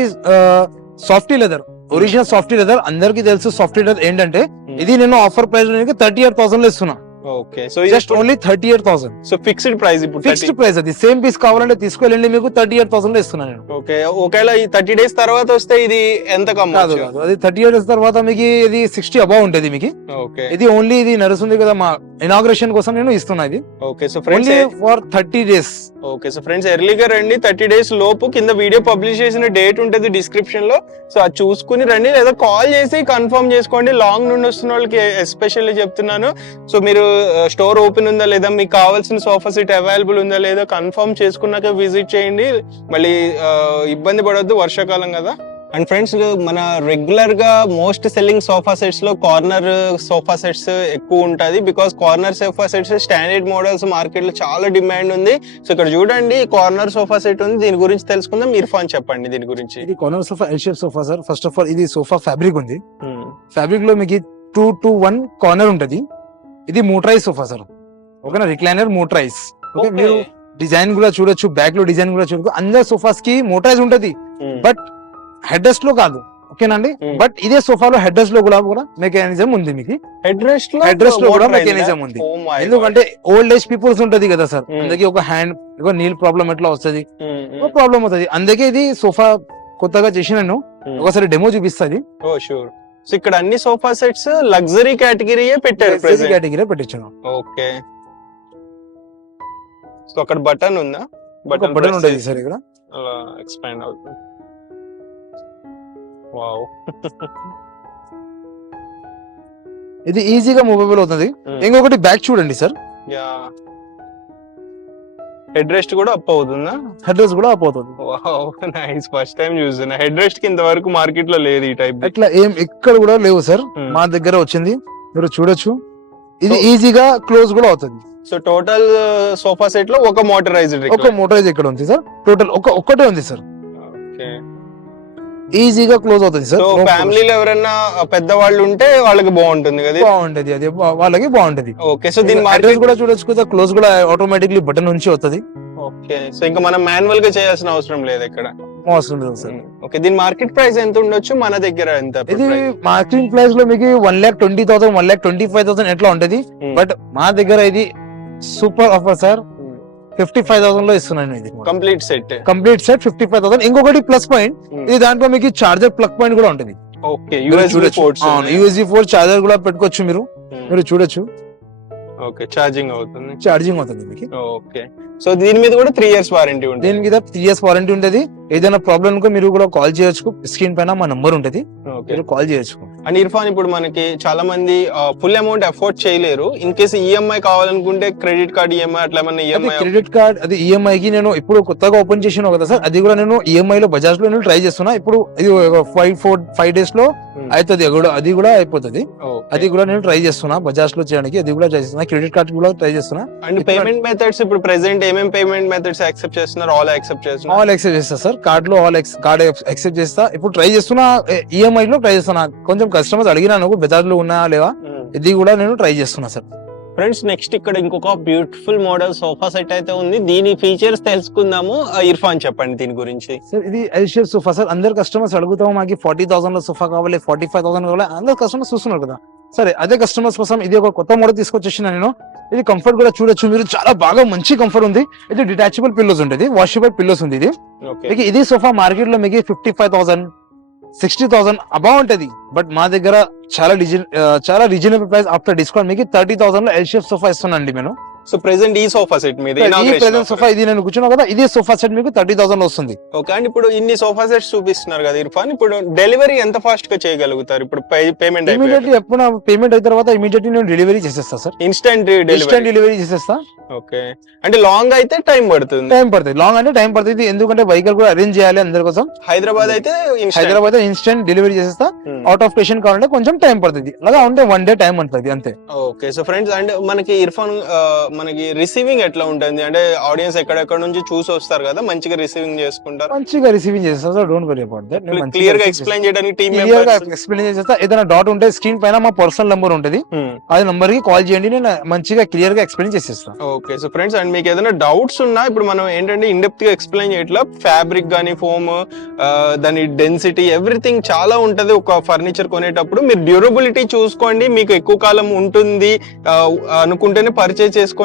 softy leather, original softy leather. అందరికి తెలుసు సాఫ్టీ లెదర్ ఏంటంటే. ఇది నేను ఆఫర్ ప్రైస్ 38,000 లో ఇస్తున్నా. Okay, so just only 38,000. So fixed price, ఇప్పుడు ఫిక్స్డ్ ప్రైస్. అది సేమ్ పీస్ కావాలంటే తీసుకెళ్ళండి, మీకు 38,000 లో ఇస్తున్నాను నేను. ఓకే, ఒకవేళ ఈ 30 days తర్వాత వస్తే ఇది ఎంత కాదు, అది 38 days తర్వాత మీకు ఇది 60 అబౌవ్ ఉంటుంది మీకు. ఓకే, ఇది ఓన్లీ ఇది నడుస్తుంది కదా మా ఇనాగ్రేషన్ కోసం నేను ఇస్తున్నా ఇది. Okay, so friends for 30 days. Okay, so friends ఎర్లీగా రండి. 30 days లోపు కింద వీడియో పబ్లిష్ చేసిన డేట్ ఉంటుంది డిస్క్రిప్షన్ లో. సో అది చూసుకుని రండి, లేదా కాల్ చేసి కన్ఫర్మ్ చేసుకోండి. లాంగ్ నుండి వస్తున్న వాళ్ళకి ఎస్పెషల్లీ చెప్తున్నాను. సో మీరు స్టోర్ ఓపెన్ ఉందా లేదా, మీకు కావాల్సిన సోఫా సెట్ అవైలబుల్ ఉందా లేదా కన్ఫర్మ్ చేసుకున్నాక విజిట్ చేయండి. మళ్ళీ ఇబ్బంది పడొద్దు, వర్షాకాలం కదా. అండ్ ఫ్రెండ్స్ మన రెగ్యులర్ గా మోస్ట్ సెల్లింగ్ సోఫా సెట్స్ లో కార్నర్ సోఫా సెట్స్ ఎక్కువ ఉంటది. Because corner sofa sets standard models market లో చాలా డిమాండ్ ఉంది. సో ఇక్కడ చూడండి కార్నర్ సోఫా సెట్ ఉంది, దీని గురించి తెలుసుకుందాం. ఇర్ఫాన్ చెప్పండి దీని గురించి. ఇది corner sofa, L shape sofa sir. First of all ఇది సోఫా ఫ్యాబ్రిక్ ఉంది. ఫ్యాబ్రిక్ లో మీకు 2 to 1 కార్నర్ ఉంటది. ఇది మోటరైజ్ సోఫా సార్. ఓకేనా, రిక్లైనర్ మోటరైజ్. ఓకే, మీరు డిజైన్ కూడా చూడొచ్చు, బ్యాక్ లో డిజైన్ కూడా చూడొచ్చు. అందరు సోఫాస్ కి మోటరైజ్ ఉంటది, బట్ హెడ్ రెస్ట్ లో కాదు. ఓకేనండి, బట్ ఇదే సోఫాలో హెడ్ రెస్ట్ లో కూడా మెకానిజం ఉంది మీకు. హెడ్ రెస్ట్ లో కూడా మెకానిజం ఉంది. ఎందుకంటే ఓల్డ్ ఏజ్ పీపుల్స్ ఉంటది కదా సార్, అందుకే ఒక హ్యాండ్ నీల్ ప్రాబ్లం ఎట్లా వస్తుంది, ప్రాబ్లం అవుతుంది. అందుకే ఇది సోఫా కొత్తగా చేసినాను, ఒకసారి డెమో చూపిస్తుంది. ఓ షూర్. సో ఇక్కడ అన్ని సోఫా సెట్స్ లగ్జరీ కేటగిరీయే పెట్టారు, కేటగిరీ పెట్టించాను. ఓకే, సో అక్కడ బటన్ ఉందా? బటన్ ఉంటుంది సార్, ఇక్కడ ఎక్స్పాండ్ అవుతుంది. వావ్, ఇది ఈజీగా మూవబుల్ అవుతుంది. ఇంకొకటి బ్యాక్ చూడండి సార్. యా, హెడ్ రెస్ట్ కూడా అప్ అవుతుందా? హెడ్ రెస్ట్ కూడా అప్ అవుతుంది. Wow, nice. ఫస్ట్ టైం చూస్తున్నా హెడ్ రెస్ట్ కి ఇంతవరకు మార్కెట్ లో లేదు ఈ టైప్. అట్లా ఏం ఎక్కడ కూడా లేవు సార్, మా దగ్గర వచ్చింది, మీరు చూడొచ్చు. ఇది ఈజీగా క్లోజ్ కూడా అవుతుంది. సో టోటల్ సోఫా సెట్ లో ఒక మోటరైజ్డ్ ఇక్కడ ఉంది సార్. టోటల్ ఒక్కటే ఉంది సార్. ఓకే, ఈజీగా క్లోజ్ అవుతుంది సార్. సో ఫ్యామిలీలో ఎవరైనా పెద్దవాళ్ళు ఉంటే వాళ్ళకి బాగుంటుంది కదా, బాగుంటది, అది వాళ్ళకి బాగుంటది. ఓకే, సో దీని అడ్రస్ కూడా చూడొచ్చు కదా, క్లోజ్ కూడా ఆటోమేటిక్లీ బటన్ నుంచి అవుతుంది. ఓకే, సో ఇంకా మనం మాన్యువల్ గా చేయాల్సిన అవసరం లేదు ఇక్కడ. అవసరం లేదు సార్. ఓకే, దీని మార్కెట్ ప్రైస్ ఎంత ఉండొచ్చు మన దగ్గర? ఎంత ఇది మార్కెటింగ్ ప్రైస్ లో మీకు 1,20,000 1,25,000 ఎట్లా ఉంటది, బట్ మా దగ్గర ఇది సూపర్ ఆఫర్ సార్. 55,000 లో ఇస్తున్నాను ఇది కంప్లీట్ సెట్. 55,000. ఇంకొకటి ప్లస్ పాయింట్, ఇది దాంట్లో మీకు చార్జర్ ప్లగ్ పాయింట్ కూడా ఉంటుంది. ఓకే, యూఎస్బి పోర్ట్ చార్జర్ కూడా పెట్టుకోవచ్చు మీరు చూడొచ్చు. ఓకే, ఛార్జింగ్ అవుతుంది మీకు. ఓకే, సో దీని మీద కూడా 3 years వారంటీ ఉంటుంది. దీని మీద 3 years వారంటీ ఉంటుంది. ఏదైనా ప్రాబ్లం మీరు కూడా కాల్ చేయొచ్చు. స్క్రీన్ పైన మా నంబర్ ఉంటది, మీరు కాల్ చేయొచ్చు. అండ్ ఇర్ఫాన్, ఇప్పుడు మనకి చాలా మంది ఫుల్ అమౌంట్ అఫోర్డ్ చేయలేరు. ఇన్ కేసు ఈఎంఐ కావాలనుకుంటే క్రెడిట్ కార్డ్ ఈఎంఐ అట్లా ఏమన్నా ఈఎంఐ? క్రెడిట్ కార్డ్ అది ఈఎంఐ కి నేను ఇప్పుడు కొత్తగా ఓపెన్ చేసిన కదా సార్, అది కూడా నేను ఈఎంఐ లో బజాజ్ లో నేను ట్రై చేస్తున్నా. ఇప్పుడు ఇది 5 days లో అవుతుంది, అది కూడా అయిపోతుంది. అది కూడా నేను ట్రై చేస్తున్నా బజాజ్ లో చేయడానికి, అది కూడా ట్రై చేస్తున్నా. క్రెడిట్ కార్డ్ కూడా ట్రై చేస్తున్నా. అండ్ పేమెంట్ మెథడ్స్ ఇప్పుడు ప్రెసెంట్ ఏమేం పేమెంట్ మెథడ్స్ యాక్సెప్ట్ చేస్తున్నారు? ఆల్ యాక్సెప్ట్ చేస్తా సార్. కార్డ్ లో కార్డ్ యాక్సెప్ట్ చేస్తా. ఇప్పుడు ట్రై చేస్తున్నా, ఈఎంఐ లో ట్రై చేస్తున్నా. కొంచెం కస్టమర్స్ అడిగినాను బజాజ్ లో ఉన్నా లేవా, ఇది కూడా నేను ట్రై చేస్తున్నా సార్. ఫ్రెండ్స్, నెక్స్ట్ ఇక్కడ ఇంకొక బ్యూటిఫుల్ మోడల్ సోఫా సెట్ అయితే ఉంది. దీని ఫీచర్స్ తెలుసుకుందాము. ఇర్ఫాన్ చెప్పండి దీని గురించి. సార్ ఇది ఎల్ షేప్ సోఫా సార్. అందరు కస్టమర్స్ అడుగుతాము మాకు 40,000 లో సోఫా కావాలి, 45,000 కావాలి. అందరు కస్టమర్స్ చూస్తున్నారు కదా సరే, అదే కస్టమర్స్ కోసం ఇది ఒక కొత్త మోడల్ తీసుకొచ్చేసిన నేను. ఇది కంఫర్ట్ కూడా చూడొచ్చు మీరు, చాలా బాగా మంచి కంఫర్ట్ ఉంది. ఇది డిటాచబుల్ పిల్లోస్ ఉంటుంది, వాషబుల్ పిల్లోస్ ఉంది. ఇది మీకు ఇది సోఫా మార్కెట్ లో మీకు 55,000 60,000 అబౌవ్ ఉంటది. బట్ మా దగ్గర చాలా రీజనబుల్ ప్రైస్ ఆఫ్టర్ డిస్కౌంట్ మీకు 30,000 లో ఎల్ షేప్ సోఫా ఇస్తున్నాండి నేను. సో ప్రెసెంట్ ఈ సోఫా సెట్ మీద సోఫా ఇది నేను కూర్చున్నా కదా, ఇదే సోఫా సెట్ మీకు 30,000 లో వస్తుంది. ఓకే, అండ్ ఇప్పుడు ఇన్ని సోఫా సెట్స్ చూపిస్తున్నారు కదా ఇర్ఫాన్, ఇప్పుడు డెలివరీ ఎంత ఫాస్ట్ గా చేయగలుగుతారు? ఇప్పుడు పేమెంట్ ఇమీడియట్లీ ఎప్పుడు పేమెంట్ అయిన తర్వాత ఇమీడియట్లీ నేను డెలివరీ చేసేస్తా సార్. ఇన్స్టెంట్ డెలివరీ చేసేస్తా. ఓకే, అంటే లాంగ్ అయితే టైం పడుతుంది. లాంగ్ అంటే టైం పడుతుంది, ఎందుకంటే వెహికల్ కూడా అరేంజ్ చేయాలి అందరి కోసం. హైదరాబాద్ అయితే ఇన్స్టెంట్ డెలివరీ చేసేస్తా. అవుట్ ఆఫ్ స్టేషన్ కావాలంటే కొంచెం టైం పడుతుంది, అలాగా ఉంటే 1 day టైం పడుతుంది అంతే. ఓకే, సో ఫ్రెండ్స్, అండ్ మనకి ఇర్ఫాన్ మనకి రిసీవింగ్ ఎట్లా ఉంటుంది? అంటే ఆడియన్స్ ఎక్కడెక్కడ నుంచి చూసి వస్తారు కదా, మంచిగా రిసీవింగ్ చేసుకుంటారు? మంచిగా రిసీవింగ్ చేస్తా sir, don't worry about that. Clear గా ఎక్స్ప్లెయిన్ చేయడానికి టీమ్ ఎక్స్ప్లెయిన్ చేస్తా. ఏదైనా డౌట్ ఉంటే స్క్రీన్ పైన మా పర్సనల్ నంబర్ ఉంటుంది, అది నంబర్ కి కాల్ చేయండి, నేను మంచిగా క్లియర్ గా ఎక్స్ప్లెయిన్ చేసేస్తా. ఓకే, సో ఫ్రెండ్స్, అండ్ మీకు ఏదైనా డౌట్స్ ఉన్నా ఇప్పుడు మనం ఏంటంటే ఇన్ డెప్త్ గా ఎక్స్ప్లెయిన్ చేయట్లా. ఫ్యాబ్రిక్ గానీ, ఫోమ్, దాని డెన్సిటీ, ఎవ్రీథింగ్ చాలా ఉంటది. ఒక ఫర్నిచర్ కొనేటప్పుడు మీరు డ్యూరబిలిటీ చూసుకోండి, మీకు ఎక్కువ కాలం ఉంటుంది అనుకుంటేనే పర్చేస్ చేసుకోండి.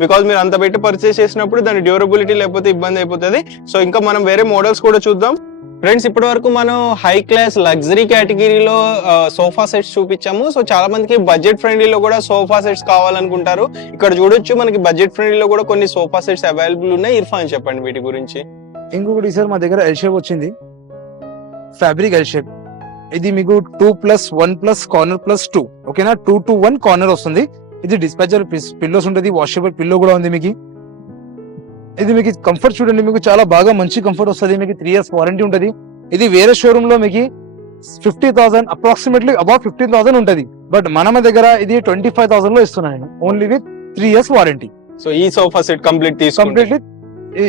బికాస్ మీరు అంత పెట్టి పర్చేస్ చేసినప్పుడు దాని డ్యూరబిలిటీ లేకపోతే ఇబ్బంది అయిపోతుంది. సో ఇంకా మనం వేరే మోడల్స్ కూడా చూద్దాం. ఫ్రెండ్స్, ఇప్పటి వరకు మనం హై క్లాస్ లగ్జరీ కేటగిరీలో సోఫా సెట్స్ చూపించాము. సో చాలా మందికి బడ్జెట్ ఫ్రెండ్లీలో కూడా సోఫా సెట్స్ కావాలనుకుంటారు. ఇక్కడ చూడొచ్చు మనకి బడ్జెట్ ఫ్రెండ్లీలో కూడా కొన్ని సోఫా సెట్స్ అవైలబుల్ ఉన్నాయి. ఇర్ఫాన్ చెప్పండి వీటి గురించి. ఇంకొకటి సార్, మా దగ్గర ఎల్ షేప్ వచ్చింది, ఫ్యాబ్రిక్ ఎల్ షేప్. ఇది మీకు 2+1+ కార్నర్ +2. ఓకేనా, 2 to 1 కార్నర్ వస్తుంది. ఇది డిస్పాచర్ పిల్లోస్ ఉంటుంది, వాషబుల్ పిల్లో కూడా ఉంది మీకు. ఇది మీకు కంఫర్ట్ చూడండి, మీకు చాలా బాగా మంచి కంఫర్ట్ వస్తుంది. మీకు 3 years వారంటీ ఉంటుంది. ఇది వేరే షోరూమ్ లో మీకు 50,000 అప్రాక్సిమేట్లీ అబౌవ్ 15,000 ఉంటుంది. బట్ మన దగ్గర ఇది 25,000 లో ఇస్తున్నాను, only with 3 years warranty. So ఈ సోఫా సెట్ కంప్లీట్లీ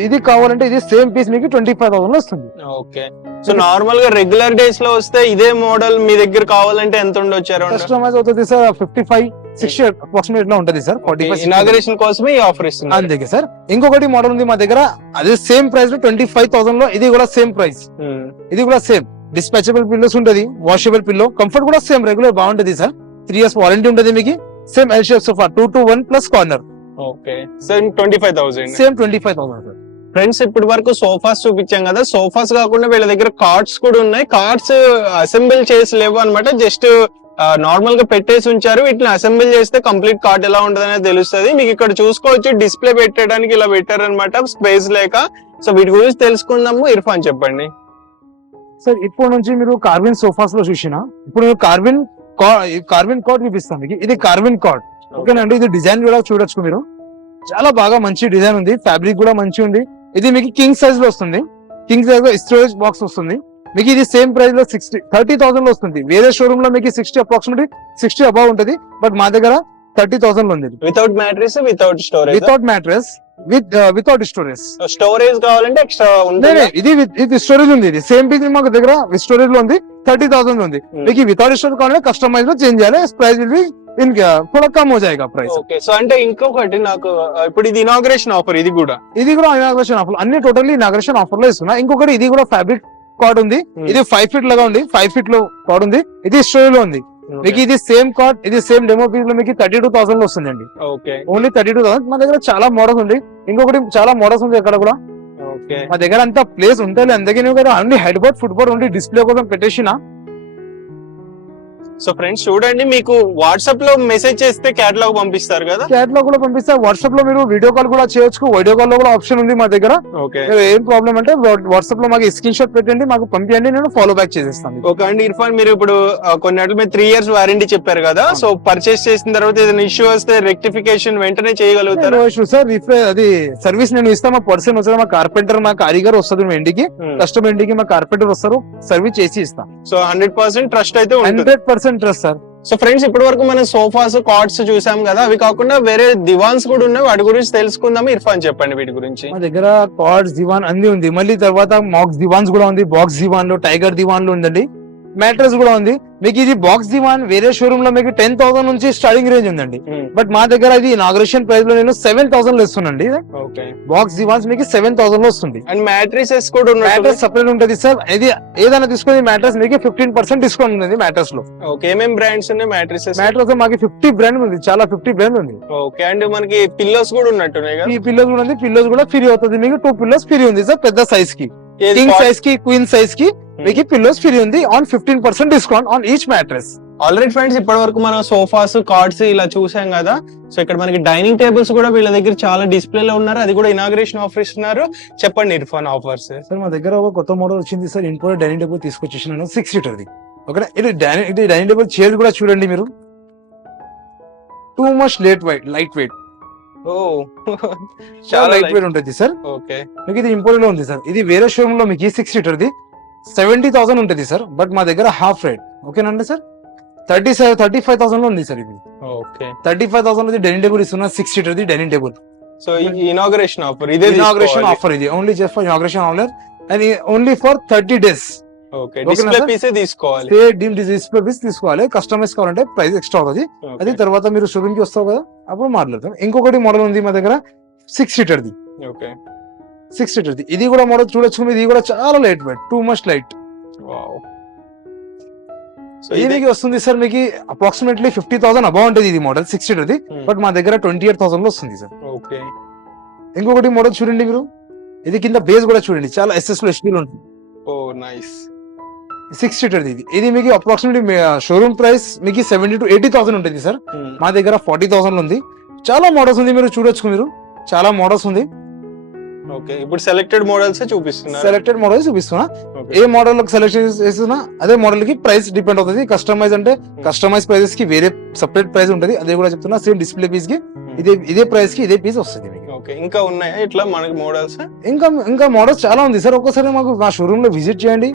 ఇది కావాలంటే ఇది సేమ్ పీస్ మీకు 25,000 లో వస్తుంది. ఓకే, సో నార్మల్ గా రెగ్యులర్ డేస్ లో వస్తే ఇదే మోడల్ మీ దగ్గర కావాలంటే ఎంత ఉండొచ్చు? కస్టమైజ్ అవుతుంది సార్, 55-60 అప్రాక్సిమేట్ లో ఉంటుంది సార్. 45 ఇనాగరేషన్ కోసమే ఈ ఆఫర్ ఇస్తుంది అందుకే సార్. ఇంకొకటి మోడల్ ఉంది మా దగ్గర, అదే సేమ్ ప్రైస్ లో 25,000 లో, ఇది కూడా సేమ్ ప్రైస్. ఇది కూడా సేమ్ డిస్పాచబుల్ పిల్లోస్ ఉంటుంది, వాషబుల్ పిల్లో, కంఫర్ట్ కూడా సేమ్ రెగ్యులర్ బాగుంటుంది సార్. 3 years వారంటీ ఉంటుంది మీకు. Same L shape sofa 2 to 1+ corner. Okay, same 25,000. Same 25,000. Friends, ఇప్పటి వరకు సోఫాస్ చూపించాం కదా, సోఫాస్ కాకుండా వీళ్ళ దగ్గర కార్డ్స్ కూడా ఉన్నాయి. కార్డ్స్ అసెంబుల్ చేసి లేవు అనమాట, జస్ట్ నార్మల్ గా పెట్టేసి ఉంచారు. వీటిని అసెంబుల్ చేస్తే కంప్లీట్ కార్డ్ ఎలా ఉంటుంది అనేది తెలుస్తుంది. మీకు ఇక్కడ చూసుకోవచ్చు, డిస్ప్లే పెట్టడానికి ఇలా పెట్టారనమాట, స్పేస్ లేక. సో వీటి గురించి తెలుసుకుందాము. ఇర్ఫాన్ చెప్పండి సార్. ఇప్పుడు నుంచి మీరు కార్విన్ సోఫాస్ లో చూసినా, ఇప్పుడు కార్విన్ కార్డ్ చూపిస్తాం మీకు. ఇది కార్విన్ కార్డ్, ఓకేనండి. ఇది డిజైన్ కూడా చూడొచ్చు మీరు, చాలా బాగా మంచి డిజైన్ ఉంది. ఫ్యాబ్రిక్ కూడా మంచి ఉంది. ఇది మీకు కింగ్ సైజ్ లో వస్తుంది. కింగ్ సైజ్ లో స్టోరేజ్ బాక్స్ వస్తుంది మీకు. ఇది సేమ్ ప్రైస్ లో 30,000 లో వస్తుంది. వేరే షోరూమ్ లో మీకు 60 అప్రాక్సిమేట్లీ 60 అబౌవ్ ఉంటుంది. బట్ మా దగ్గర 30,000 లో ఉంది. Without mattress, without storage. Without mattress, without storage. Storage కావాలంటే ఎక్స్ట్రా ఉంటుంది. ఇది స్టోరేజ్ ఉంది. ఇది సేమ్ పీస్ మాకు దగ్గర స్టోరేజ్ లో ఉంది, 30,000 లో ఉంది. మీకు వితౌట్ స్టోరేజ్ కావాలంటే కస్టమైజ్ లో చేంజ్ చేయాలి. ప్రైస్ విల్ బి इनका थोड़ा कम हो जाएगा प्राइस. ఓకే సో అంటే ఇంకొకటి నాకు ఇప్పుడు ఇది ఇనాగ్రేషన్ ఆఫర్ ఇది కూడా ఇది కూడా ఇనాగ్రేషన్ ఆఫర్, అన్ని టోటల్లీ ఇనాగ్రేషన్ ఆఫర్ లో ఇస్తున్నా. ఇంకొకటి ఇది కూడా ఫ్యాబ్రిక్ కార్డ్ ఉంది, ఇది 5 ఫీట్ లాగా ఉంది, 5 ఫీట్ లో కార్డ్ ఉంది, ఇది స్టోరీ లో ఉంది. మీకు ఇది సేమ్ కార్డ్, ఇది సేమ్ డెమో పీస్ లో మీకు 32,000 లో వస్తుందండి. Okay only 32,000. మా దగ్గర చాలా మోడల్స్ ఉంది, ఇంకొకటి చాలా మోడల్స్ ఉంది అక్కడ కూడా. ఓకే మా దగ్గర అంత ప్లేస్ ఉంటుంది, అందుకే అన్ని హెడ్ బోర్డ్ ఫుట్ బోర్డ్ ఉండి డిస్ప్లే కోసం పెట్టేసిన. సో ఫ్రెండ్స్ చూడండి, మీకు వాట్సాప్ లో మెసేజ్ చేస్తే క్యాటలాగ్ పంపిస్తారు కదా. క్యాటలాగ్ కూడా పంపిస్తే వాట్సాప్ లో మీరు వీడియో కాల్ కూడా చేయొచ్చు. వీడియో కాల్ లో కూడా ఆప్షన్ ఉంది మా దగ్గర. ఓకే ఏం ప్రాబ్లం అంటే వాట్సాప్ లో మాకు స్క్రీన్ షాట్ పెట్టండి, మాకు పంపించండి, నేను ఫాలో బ్యాక్ చేసేస్తాను. ఓకే అండి ఇర్ఫాన్, మీరు ఇప్పుడు కొన్నిటి మీద 3 years వారంటీ చెప్పారు కదా. సో పర్చేస్ చేసిన తర్వాత ఏదైనా ఇష్యూ వస్తే రెక్టిఫికేషన్ వెంటనే చేయగలుగుతారు సార్. అది సర్వీస్ నేను ఇస్తాను, మా పర్సన్ వస్తారు, మా కార్పెంటర్, మా కారిగర్ వస్తుంది మా ఇంటికి, కస్టమర్ ఇంటికి మా కార్పెంటర్ వస్తారు, సర్వీస్ చేసి ఇస్తాం. సో 100% ట్రస్ట్ అయితే ఉంటుంది. 100% ట్రస్ట్ సార్. సో ఫ్రెండ్స్ ఇప్పటి వరకు మనం సోఫాస్ కార్డ్స్ చూసాం కదా, అవి కాకుండా వేరే దివాన్స్ కూడా ఉన్నాయి, వాటి గురించి తెలుసుకుందాం. ఇర్ఫాన్ చెప్పండి వీటి గురించి. మా దగ్గర కార్డ్స్, దివాన్ అన్ని ఉంది. మళ్ళీ తర్వాత మాక్స్ దివాన్స్ కూడా ఉంది, బాక్స్ దివాన్ లో, టైగర్ దివాన్ లో ఉందండి. మ్యాట్రెస్ కూడా ఉంది. మీకు ఇది బాక్స్ దివాన్ వేరే షోరూమ్ లో మీకు 10,000 నుంచి స్టార్టింగ్ రేంజ్ ఉందండి. బట్ మా దగ్గర ఇది ఇనాగ్రేషన్ ప్రైస్ లో నేను 7,000 లో ఇస్తున్నాండి. బాక్స్ దివాన్స్ మీకు 7,000 లో వస్తుంది. అండ్ మ్యాట్రిసెస్ కూడా ఉన్నాయి, మ్యాట్రెస్ సపరేట్ ఉంటుంది సార్. ఇది ఏదైనా తీసుకుని మ్యాట్రెస్ మీకు 15% డిస్కౌంట్ ఉంది మ్యాట్రెస్ లో. ఓకే ఏమేం బ్రాండ్స్ ఉన్నాయి మ్యాట్రిసెస్? మ్యాట్రెస్ మాకు 50 బ్రాండ్ ఉంది, చాలా 50 బ్రాండ్ ఉంది. ఓకే అండ్ మనకి పిల్లోస్ కూడా ఉన్నట్టున్నాయి కదా. ఈ పిల్లోస్ కూడా ఉంది, పిల్లోస్ కూడా ఫ్రీ అవుతుంది మీకు. 2 పిల్లోస్ ఫ్రీ ఉంది సార్, పెద్ద సైజ్ కి, కింగ్ సైజ్ కి, క్వీన్ సైజ్ కి మీకు పిల్లోస్ ఫ్రీ ఉంది on 15% discount on each mattress. Already friends ఇప్పటి వరకు మనం సోఫాస్, కార్డ్స్ ఇలా చూసాం కదా. సో ఇక్కడ మనకి డైనింగ్ టేబుల్స్ కూడా వీళ్ళ దగ్గర చాలా డిస్ప్లే లో ఉన్నారు, అది కూడా ఇనాగ్రేషన్ ఆఫర్ ఇస్తున్నారు. చెప్పండి ఇర్ఫాన్ ఆఫర్స్. సార్ మా దగ్గర ఒక కొత్త మోడల్ వచ్చింది సార్, ఇంపోర్టెడ్ డైనింగ్ టేబుల్ తీసుకొచ్చేసినాను 6 సీటర్ది. ఓకే, ఇది డైనింగ్ టేబుల్ చైర్ కూడా చూడండి మీరు. టూ మచ్ లైట్ వెయిట్, ఓ చాలా లైట్ వెయిట్ ఉంటుంది సార్. ఓకే మీకు ఇది ఇంపోర్టెడ్ లో ఉంది సార్. ఇది వేరే షోరూమ్ లో మీకు 6 సీటర్ది 70,000 ఉంటుంది సార్, బట్ మా దగ్గర హాఫ్ రేట్. ఓకేనండి సార్, 35,000 లో ఉంది సార్. ఇది ఓకే 35,000 లో డైనింగ్ టేబుల్ ఇస్తున్నా, 6 సీటర్ది dining table. So inauguration offer, ఇదే ఇనాగ్రేషన్ ఆఫర్, ఇది only just for inauguration offer and only for 30 days. Okay display పీసే తీసుకోవాలి, డిస్ప్లే పీస్ తీసుకోవాలి. కస్టమైజ్ కావాలంటే ప్రైస్ ఎక్స్ట్రా అవుతుంది. అది తర్వాత మీరు షోరూమ్ కి వస్తావు కదా, అప్పుడు మాట్లాడతాం. ఇంకొకటి మోడల్ ఉంది మా దగ్గర 6 సీటర్ది. ఓకే 6 సీటర్ది, ఇది కూడా మోడల్ చూడొచ్చు. ఇది కూడా చాలా light wait, two much light. Wow. So ఇది మీకు వస్తుంది సార్, మీకు అప్రాక్సిమేట్లీ 50,000 అబౌవ్ ఉంటుంది ఇది మోడల్ 6 సీటర్ది, బట్ మా దగ్గర 28,000 లో వస్తుంది సార్. ఓకే ఇంకొకటి మోడల్ చూడండి మీరు, ఇది కింద బేస్ కూడా చూడండి, చాలా ఎస్ఎస్ లో ఎస్పీలో ఉంటుంది. ఓ నైస్. 6 సీటర్ది ఇది మీకు అప్రాక్సిమేట్లీ షోరూమ్ ప్రైస్ మీకు 70,000 to 80,000 ఉంటుంది సార్. మా దగ్గర 40,000 ఉంది. చాలా మోడల్స్ ఉంది, మీరు చూడొచ్చు. మీరు చాలా మోడల్స్ ఉంది. ఓకే ఇప్పుడు సెలెక్టెడ్ మోడల్స్ చూపిస్తున్నా, సెలెక్టెడ్ మోడల్స్ చూపిస్తున్నా. ఏ మోడల్ సెలెక్ట్ చేస్తున్నా అదే మోడల్ కి ప్రైస్ డిపెండ్ అవుతుంది. కస్టమైజ్ అంటే కస్టమైజ్ ప్రైసెస్ కి వేరే సెపరేట్ ప్రైస్ ఉంటుంది, అదే కూడా చెప్తున్నా. సేమ్ డిస్ప్లే పీస్ కి ఇదే ప్రైస్ కి ఇదే పీస్ వస్తుంది. ఓకే ఇంకా ఉన్నాయా ఇట్లా మనకి మోడల్స్? ఇంకా మోడల్స్ చాలా ఉంది సార్. ఒక్కసారి మాకు మా షోరూమ్ లో విజిట్ చేయండి.